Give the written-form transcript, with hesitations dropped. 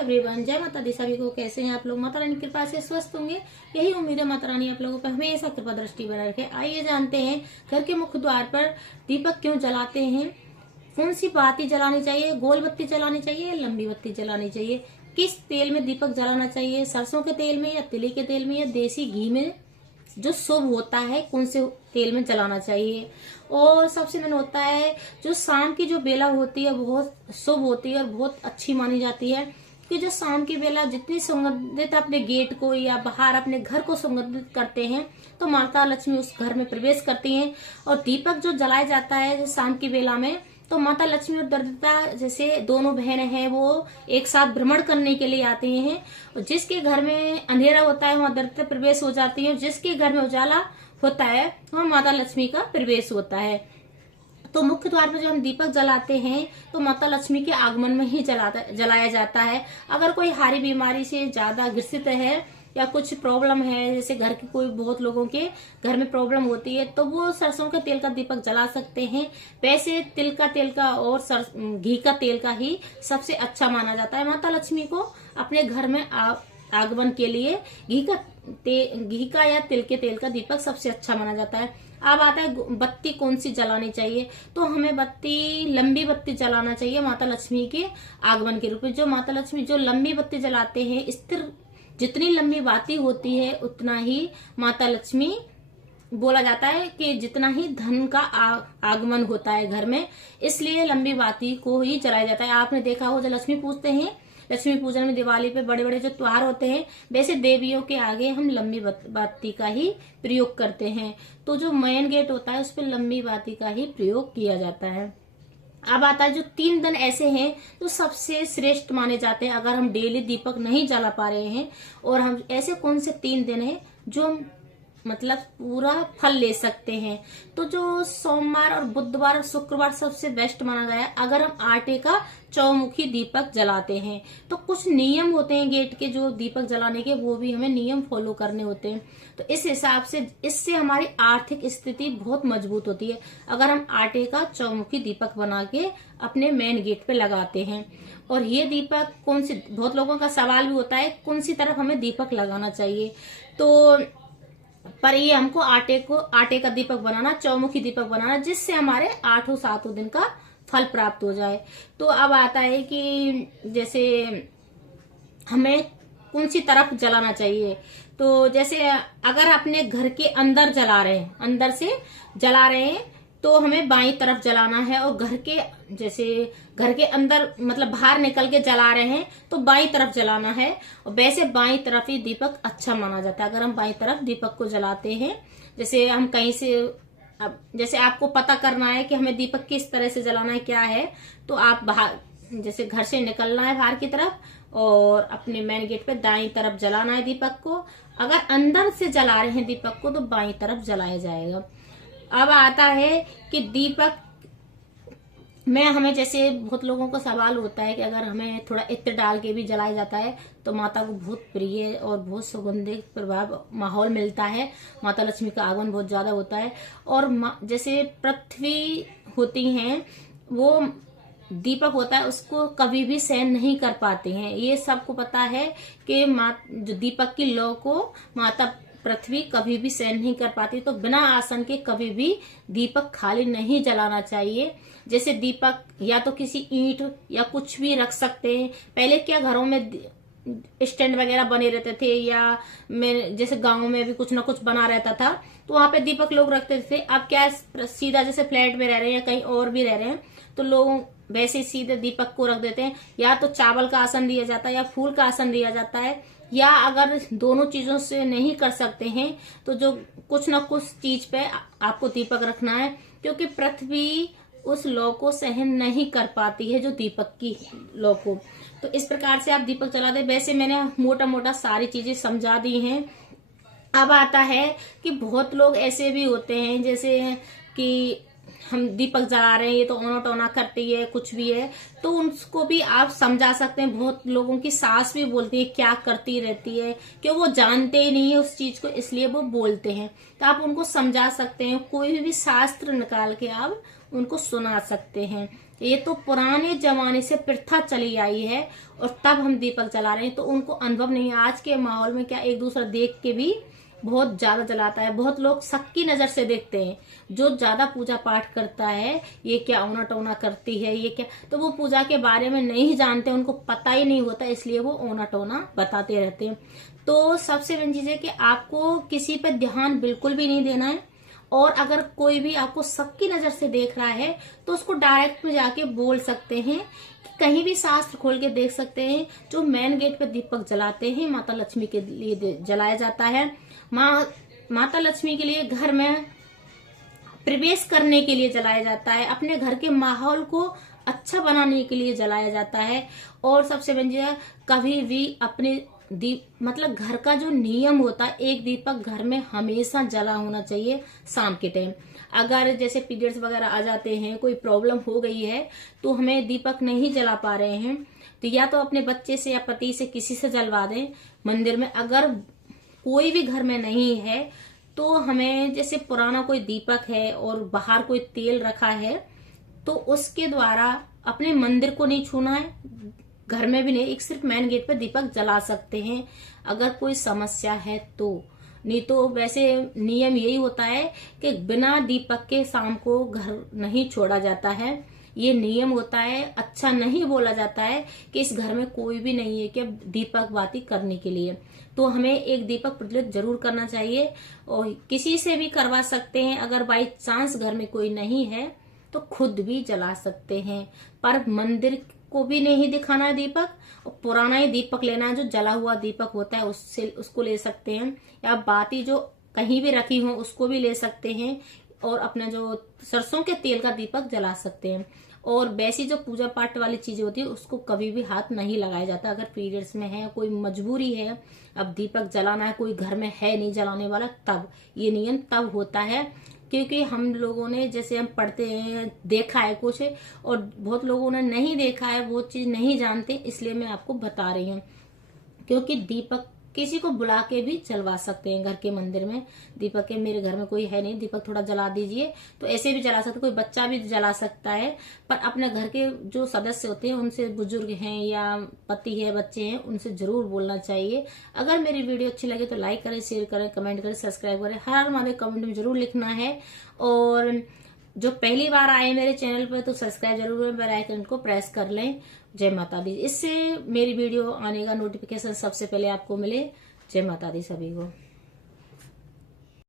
Everyone, जय माता दी सभी को। कैसे हैं आप लोग? माता रानी की कृपा से स्वस्थ होंगे, यही उम्मीद है माता रानी आप लोगों पर हमेशा कृपा दृष्टि बनाए रखे। आइए जानते हैं घर के मुख्य द्वार पर दीपक क्यों जलाते हैं, कौन सी बाती जलानी चाहिए, गोल बत्ती जलानी चाहिए, लंबी बत्ती जलानी चाहिए, किस तेल में दीपक जलाना चाहिए, सरसों के तेल में या तिली के तेल में या देसी घी में जो शुभ होता है कौन से तेल में जलाना चाहिए। और सबसे मेन होता है जो शाम की जो बेला होती है बहुत शुभ होती है और बहुत अच्छी मानी जाती है कि जो शाम की बेला जितनी सुगंधित अपने गेट को या बाहर अपने घर को सुगंधित करते हैं तो माता लक्ष्मी उस घर में प्रवेश करती हैं। और दीपक जो जलाया जाता है शाम की बेला में तो माता लक्ष्मी और दरिद्रता जैसे दोनों बहनें हैं वो एक साथ भ्रमण करने के लिए आती हैं। और जिसके घर में अंधेरा होता है वहाँ दरिद्रता प्रवेश हो जाती है, जिसके घर में उजाला होता है वहाँ माता लक्ष्मी का प्रवेश होता है। तो मुख्य द्वार पर जब हम दीपक जलाते हैं तो माता लक्ष्मी के आगमन में ही जलाया जाता है। अगर कोई हारी बीमारी से ज्यादा ग्रसित है या कुछ प्रॉब्लम है, जैसे घर के कोई बहुत लोगों के घर में प्रॉब्लम होती है तो वो सरसों के तेल का दीपक जला सकते हैं। वैसे तिल का तेल का और घी का तेल का ही सबसे अच्छा माना जाता है। माता लक्ष्मी को अपने घर में आगमन के लिए घी का या तिल के तेल का दीपक सबसे अच्छा माना जाता है। अब आता है बत्ती कौन सी जलानी चाहिए, तो हमें लंबी बत्ती जलाना चाहिए माता लक्ष्मी के आगमन के रूप में। जो माता लक्ष्मी जो लंबी बत्ती जलाते हैं, स्थिर जितनी लंबी बाती होती है उतना ही माता लक्ष्मी बोला जाता है कि जितना ही धन का आगमन होता है घर में, इसलिए लंबी बाती को ही जलाया जाता है। आपने देखा हो जब लक्ष्मी पूजते हैं, लक्ष्मी पूजन में दिवाली पे बड़े बड़े जो त्योहार होते हैं वैसे देवियों के आगे हम लंबी बाती का ही प्रयोग करते हैं। तो जो मेन गेट होता है उस पर लंबी बाती का ही प्रयोग किया जाता है। अब आता है जो 3 दिन ऐसे हैं जो सबसे श्रेष्ठ माने जाते हैं अगर हम डेली दीपक नहीं जला पा रहे हैं। और हम ऐसे कौन से 3 दिन हैं जो हम मतलब पूरा फल ले सकते हैं। तो जो सोमवार और बुधवार और शुक्रवार सबसे बेस्ट माना गया है अगर हम आटे का चौमुखी दीपक जलाते हैं। तो कुछ नियम होते हैं गेट के जो दीपक जलाने के, वो भी हमें नियम फॉलो करने होते हैं। तो इस हिसाब से इससे हमारी आर्थिक स्थिति बहुत मजबूत होती है अगर हम आटे का चौमुखी दीपक बना के अपने मेन गेट पे लगाते हैं। और ये दीपक कौन सी, बहुत लोगों का सवाल भी होता है कौन सी तरफ हमें दीपक लगाना चाहिए। तो पर ये हमको आटे का दीपक बनाना, चौमुखी दीपक बनाना जिससे हमारे 8 दिन का फल प्राप्त हो जाए। तो अब आता है कि जैसे हमें कौन सी तरफ जलाना चाहिए। तो जैसे अगर अपने घर के अंदर जला रहे हैं, अंदर से जला रहे हैं तो हमें बाईं तरफ जलाना है। और घर के अंदर मतलब बाहर निकल के जला रहे हैं तो बाईं तरफ जलाना है। और वैसे बाईं तरफ ही दीपक अच्छा माना जाता है अगर हम बाईं तरफ दीपक को जलाते हैं। जैसे हम कहीं से जैसे आपको पता करना है कि हमें दीपक किस तरह से जलाना है क्या है, तो आप बाहर जैसे घर से निकलना है बाहर की तरफ और अपने मेन गेट पे दाईं तरफ जलाना है दीपक को। अगर अंदर से जला रहे हैं दीपक को तो बाईं तरफ जलाया जाएगा। अब आता है कि दीपक में हमें जैसे बहुत लोगों को सवाल होता है कि अगर हमें थोड़ा इत्र डाल के भी जलाया जाता है तो माता को बहुत प्रिय और बहुत सुगंधित प्रभाव माहौल मिलता है, माता लक्ष्मी का आगमन बहुत ज्यादा होता है। और जैसे पृथ्वी होती हैं वो दीपक होता है उसको कभी भी सहन नहीं कर पाते हैं। ये सबको पता है कि जो दीपक की लौ को माता पृथ्वी कभी भी सहन नहीं कर पाती। तो बिना आसन के कभी भी दीपक खाली नहीं जलाना चाहिए। जैसे दीपक या तो किसी ईंट या कुछ भी रख सकते हैं। पहले क्या घरों में स्टैंड वगैरह बने रहते थे या जैसे गांव में भी कुछ ना कुछ बना रहता था तो वहां पे दीपक लोग रखते थे। अब क्या सीधा जैसे फ्लैट में रह रहे हैं या कहीं और भी रह रहे हैं तो लोग वैसे सीधे दीपक को रख देते हैं। या तो चावल का आसन दिया जाता है या फूल का आसन दिया जाता है। या अगर दोनों चीजों से नहीं कर सकते हैं तो जो कुछ ना कुछ चीज पे आपको दीपक रखना है, क्योंकि पृथ्वी उस लौ को सहन नहीं कर पाती है जो दीपक की लौ को। तो इस प्रकार से आप दीपक जला दे। वैसे मैंने मोटा मोटा सारी चीजें समझा दी हैं। अब आता है कि बहुत लोग ऐसे भी होते हैं जैसे कि हम दीपक जला रहे हैं ये तो ओना टोना करती है कुछ भी है, तो उनको भी आप समझा सकते हैं। बहुत लोगों की सास भी बोलती है क्या करती रहती है, कि वो जानते ही नहीं है उस चीज को इसलिए वो बोलते हैं। तो आप उनको समझा सकते हैं, कोई भी शास्त्र निकाल के आप उनको सुना सकते हैं ये तो पुराने जमाने से प्रथा चली आई है और तब हम दीपक जला रहे हैं, तो उनको अनुभव नहीं है। आज के माहौल में क्या एक दूसरा देख के भी बहुत ज्यादा जलाता है। बहुत लोग शक की नजर से देखते हैं। जो ज्यादा पूजा पाठ करता है, ये क्या औना टोना करती है, ये क्या, तो वो पूजा के बारे में नहीं जानते, उनको पता ही नहीं होता, इसलिए वो औना टोना बताते रहते हैं। तो सबसे बड़ी चीज है कि आपको किसी पर ध्यान बिल्कुल भी नहीं देना है। और अगर कोई भी आपको शक की नजर से देख रहा है तो उसको डायरेक्ट में जाके बोल सकते हैं, कि कहीं भी शास्त्र खोल के देख सकते हैं। जो मेन गेट पे दीपक जलाते हैं माता लक्ष्मी के लिए जलाया जाता है। माता लक्ष्मी के लिए घर में प्रवेश करने के लिए जलाया जाता है। अपने घर के माहौल को अच्छा बनाने के लिए जलाया जाता है। और सबसे बढ़िया, कभी भी अपने मतलब घर का जो नियम होता है, एक दीपक घर में हमेशा जला होना चाहिए शाम के टाइम। अगर जैसे पीरियड्स वगैरह आ जाते हैं, कोई प्रॉब्लम हो गई है, तो हमें दीपक नहीं जला पा रहे हैं, तो या तो अपने बच्चे से या पति से किसी से जलवा दें मंदिर में। अगर कोई भी घर में नहीं है तो हमें, जैसे पुराना कोई दीपक है और बाहर कोई तेल रखा है, तो उसके द्वारा अपने मंदिर को नहीं छूना है, घर में भी नहीं, एक सिर्फ मेन गेट पे दीपक जला सकते हैं अगर कोई समस्या है तो। नहीं तो वैसे नियम यही होता है कि बिना दीपक के शाम को घर नहीं छोड़ा जाता है। ये नियम होता है। अच्छा नहीं बोला जाता है कि इस घर में कोई भी नहीं है कि दीपक बाती करने के लिए। तो हमें एक दीपक प्रज्वलित जरूर करना चाहिए और किसी से भी करवा सकते हैं। अगर बाई चांस घर में कोई नहीं है तो खुद भी जला सकते हैं, पर मंदिर को भी नहीं दिखाना है दीपक, और पुराना ही दीपक लेना है। जो जला हुआ दीपक होता है उसको ले सकते हैं, या बाती जो कहीं भी रखी हो उसको भी ले सकते हैं, और अपना जो सरसों के तेल का दीपक जला सकते हैं। और वैसी जो पूजा पाठ वाली चीजें होती है उसको कभी भी हाथ नहीं लगाया जाता। अगर पीरियड्स में है, कोई मजबूरी है, अब दीपक जलाना है, कोई घर में है नहीं जलाने वाला, तब ये नियम तब होता है। क्योंकि हम लोगों ने, जैसे हम पढ़ते हैं, देखा है कुछ, और बहुत लोगों ने नहीं देखा है, वो चीज नहीं जानते, इसलिए मैं आपको बता रही हूँ। क्योंकि दीपक किसी को बुला के भी जलवा सकते हैं घर के मंदिर में। दीपक के मेरे घर में कोई है नहीं, दीपक थोड़ा जला दीजिए, तो ऐसे भी जला सकते, कोई बच्चा भी जला सकता है। पर अपने घर के जो सदस्य होते हैं उनसे, बुजुर्ग हैं या पति है, बच्चे हैं, उनसे जरूर बोलना चाहिए। अगर मेरी वीडियो अच्छी लगे तो लाइक करें, शेयर करें, कमेंट करें, सब्सक्राइब करें। हर हमारे कमेंट में जरूर लिखना है। और जो पहली बार आए मेरे चैनल पर तो सब्सक्राइब जरूर करें, बेल आइकन को प्रेस कर लें। जय माता दी। इससे मेरी वीडियो आने का नोटिफिकेशन सबसे पहले आपको मिले। जय माता दी सभी को।